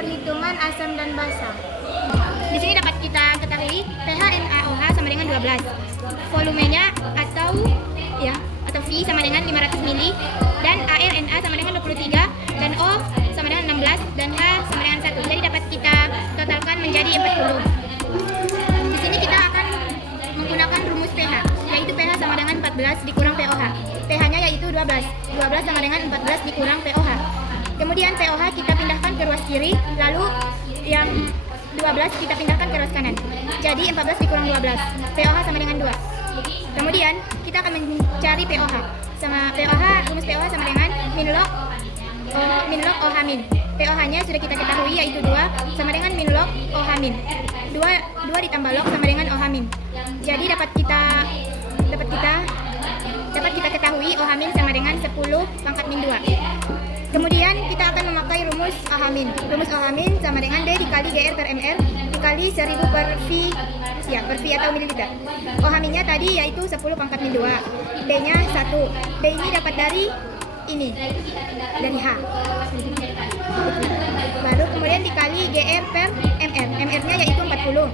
perhitungan asam dan basa. Di sini dapat kita ketahui pH NaOH sama dengan 12. Volumenya atau V sama dengan 500 ml dan air Na sama dengan 23 dan O sama dengan 16 dan H sama dengan 1. Jadi dapat kita totalkan menjadi 40. Di sini kita akan menggunakan rumus pH, yaitu pH sama dengan 14 dikurang pOH. pH-nya yaitu 12. 12 sama dengan 14 dikurang pOH. Kemudian pOH kita pindahkan ke ruas kiri, lalu yang 12 kita pindahkan ke ruas kanan. Jadi 14 dikurang 12. pOH sama dengan 2. Kemudian kita akan mencari pOH. Rumus pOH sama dengan min log OH min. pOH-nya sudah kita ketahui yaitu 2 sama dengan min log OH min. 2 ditambah log sama dengan OH min. Jadi dapat kita ketahui OH min sama dengan 10 pangkat min 2. Kemudian kita akan memakai rumus OH min. Rumus OH min sama dengan D dikali GR per MR dikali 1000 per V atau mililiter. OH minnya tadi yaitu 10 pangkat min 2. D-nya 1. D ini dapat dari H. Baru kemudian dikali GR per MR. MR-nya yaitu 40.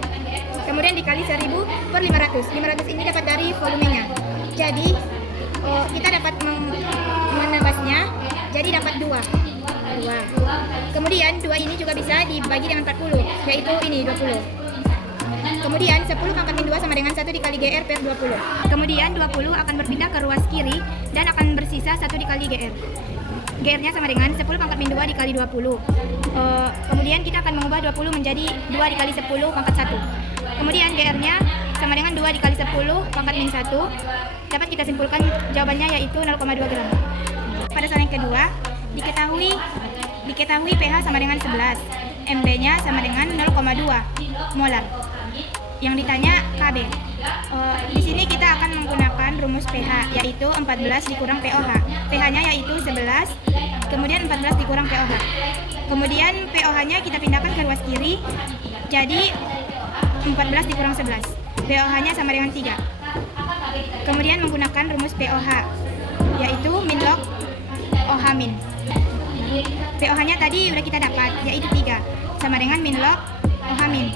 Kemudian dikali 1000 per 500. 500 ini dapat dari volumenya. Jadi kita dapat menebasnya. Jadi dapat 2. Kemudian 2 ini juga bisa dibagi dengan 40, yaitu ini 20. Kemudian 10 pangkat min 2 sama dengan 1 dikali GR per 20. Kemudian 20 akan berpindah ke ruas kiri dan akan bersisa 1 dikali GR. GR-nya sama dengan 10 pangkat min 2 dikali 20. Kemudian kita akan mengubah 20 menjadi 2 dikali 10 pangkat 1. Kemudian GR-nya sama dengan 2 dikali 10 pangkat min 1. Dapat kita simpulkan jawabannya yaitu 0,2 gram. Pada soal yang kedua, diketahui pH sama dengan 11, Mb-nya sama dengan 0,2 molar. Yang ditanya Kb. Di sini kita akan menggunakan rumus pH, yaitu 14 dikurang pOH. pH-nya yaitu 11, kemudian 14 dikurang pOH. Kemudian pOH-nya kita pindahkan ke ruas kiri, jadi 14 dikurang 11. pOH-nya sama dengan 3. Kemudian menggunakan rumus pOH, yaitu min log OH min. pOH-nya tadi sudah kita dapat, yaitu 3 sama dengan min log OH min.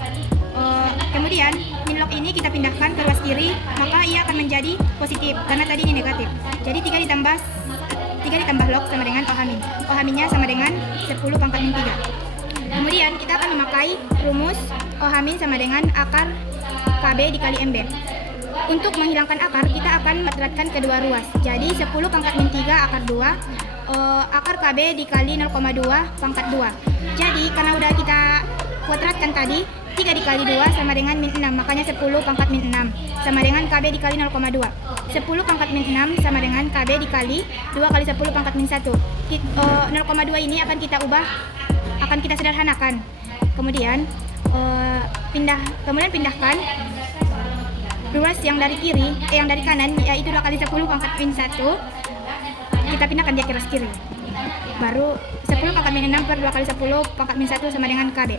Kemudian min log ini kita pindahkan ke ruas kiri, maka ia akan menjadi positif karena tadi ini negatif. Jadi 3 ditambah log sama dengan OH min. OH minnya sama dengan 10 pangkat min 3. Kemudian kita akan memakai rumus OH min sama dengan akar KB dikali MB. Untuk menghilangkan akar, kita akan kuadratkan kedua ruas. Jadi 10 pangkat min 3 akar 2, akar KB dikali 0,2 pangkat 2. Jadi karena udah kita kuadratkan tadi, 3 dikali 2 sama dengan min 6, makanya 10 pangkat min 6 sama dengan KB dikali 0,2. 10 pangkat min 6 sama dengan KB dikali 2 kali 10 pangkat min 1. 0,2 ini akan kita sederhanakan. Kemudian pindahkan ruas yang dari kanan, yaitu 2 kali 10 pangkat min 1. Kita pindahkan dia ke ruas kiri. Baru 10 pangkat min 6 per 2 kali 10 pangkat min 1 sama dengan KB.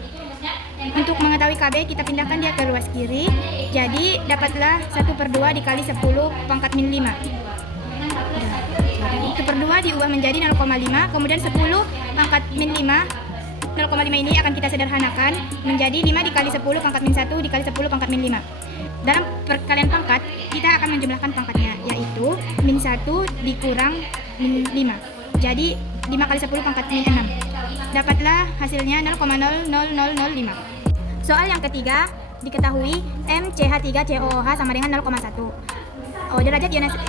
Untuk mengetahui KB, kita pindahkan dia ke ruas kiri. Jadi dapatlah 1/2 dikali 10 pangkat min 5. 1/2 diubah menjadi 0,5. Kemudian 10 pangkat min 5. 0,5 ini akan kita sederhanakan menjadi 5 dikali 10 pangkat min 1 dikali 10 pangkat min 5. Dalam perkalian pangkat, kita akan menjumlahkan pangkatnya, yaitu min 1 dikurang min 5. Jadi 5 kali 10 pangkat min 6. Dapatlah hasilnya 0,00005. Soal yang ketiga, diketahui MCH3COOH sama dengan 0,1.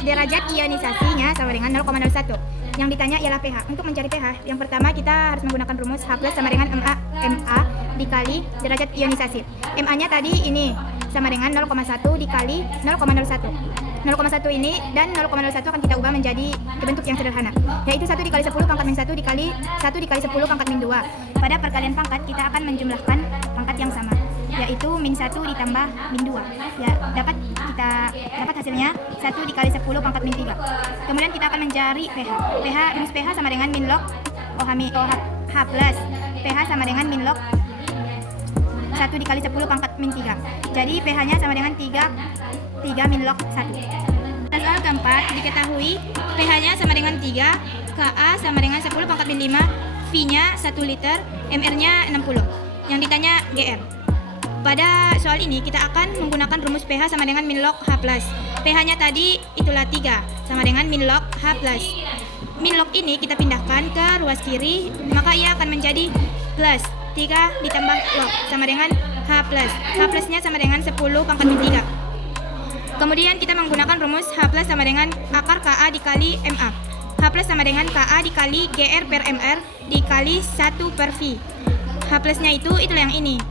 Derajat ionisasinya sama dengan 0,01. Yang ditanya ialah pH. Untuk mencari pH, yang pertama kita harus menggunakan rumus H+ sama dengan MA dikali derajat ionisasi. MA-nya tadi ini sama dengan 0,1 dikali 0,01. 0,1 ini dan 0,01 akan kita ubah menjadi bentuk yang sederhana, yaitu 1 dikali 10 pangkat min 1 dikali 1 dikali 10 pangkat min 2. Pada perkalian pangkat kita akan menjumlahkan pangkat yang sama, yaitu min 1 ditambah min 2. Ya, dapat hasilnya 1 dikali 10 pangkat min 3. Kemudian kita akan mencari pH. Rumus pH sama dengan min log H plus. pH sama dengan min log 1 dikali 10 pangkat min 3. Jadi pH-nya sama dengan 3 min log 1. Soal keempat, diketahui pH-nya sama dengan 3, Ka sama dengan 10 pangkat min 5, V V-nya 1 liter, MR-nya 60. Yang ditanya GR. Pada soal ini kita akan menggunakan rumus pH sama dengan min log H+. pH-nya tadi itulah 3, sama dengan min log H+. Min log ini kita pindahkan ke ruas kiri, maka ia akan menjadi plus 3 ditambah log sama dengan H+. H+-nya sama dengan 10 pangkat min 3. Kemudian kita menggunakan rumus H+ sama dengan akar KA dikali MA. H+ sama dengan KA dikali GR per MR dikali 1 per V. H+-nya itulah yang ini,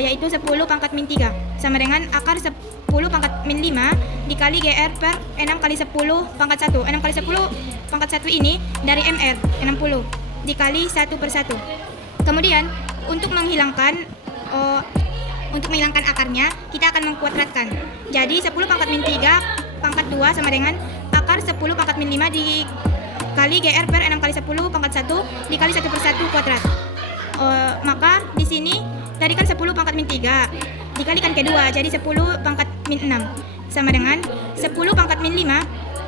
yaitu 10 pangkat min 3 sama dengan akar 10 pangkat min 5 dikali GR per 6 kali 10 pangkat 1. 6 kali 10 pangkat 1 ini dari MR 60 dikali 1 per 1. Kemudian untuk menghilangkan akarnya, kita akan mengkuadratkan. Jadi 10 pangkat min 3 pangkat 2 sama dengan akar 10 pangkat min 5 dikali GR per 6 kali 10 pangkat 1 dikali 1 per 1 kuadrat. Maka di sini tadi kan 10 pangkat min 3 dikalikan ke 2, jadi 10 pangkat min 6 sama dengan 10 pangkat min 5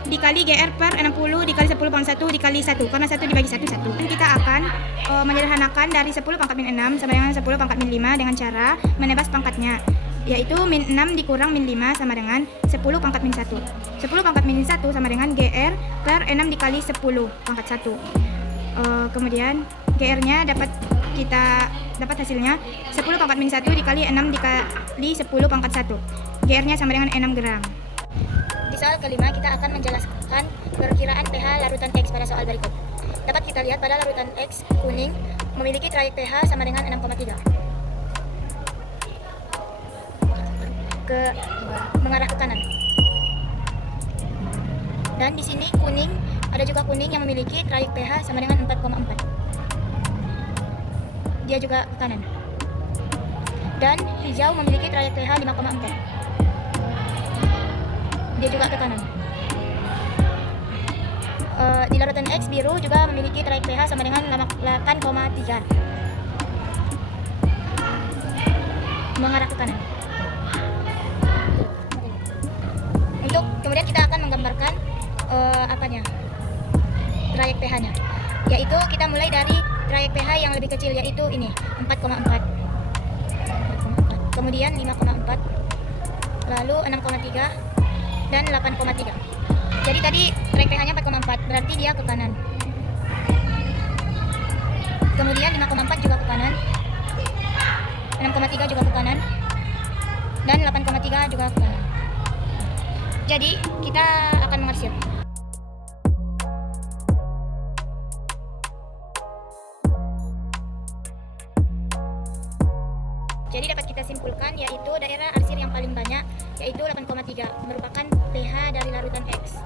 dikali GR per 60 dikali 10 pangkat 1 dikali 1, karena 1 dibagi 1, 1. Dan kita akan menyederhanakan dari 10 pangkat min 6 sama dengan 10 pangkat min 5 dengan cara menebas pangkatnya, yaitu min 6 dikurang min 5 sama dengan 10 pangkat min 1. 10 pangkat min 1 sama dengan GR per 6 dikali 10 pangkat 1. Kemudian GR-nya kita dapat hasilnya 10 pangkat min 1 dikali 6 dikali 10 pangkat 1. GR-nya sama dengan 6 gram. Di soal kelima kita akan menjelaskan perkiraan pH larutan X pada soal berikut. Dapat kita lihat pada larutan X kuning memiliki trayek pH sama dengan 6,3 mengarah ke kanan. Dan di sini kuning, ada juga kuning yang memiliki trayek pH sama dengan 4,4. Dia juga ke kanan. Dan hijau memiliki trayek pH 5,4. Dia juga ke kanan. Di larutan X biru juga memiliki trayek pH sama dengan 8,3 mengarah ke kanan. Kemudian kita akan menggambarkan trayek pH-nya, yaitu kita mulai dari trayek pH yang lebih kecil, yaitu ini 4,4, kemudian 5,4, lalu 6,3 dan 8,3. Jadi tadi trayek pH-nya 4,4, berarti dia ke kanan. Kemudian 5,4 juga ke kanan, 6,3 juga ke kanan, dan 8,3 juga ke kanan. Jadi kita akan mengarsir. Jadi dapat kita simpulkan, yaitu daerah arsir yang paling banyak, yaitu 8,3, merupakan pH dari larutan X.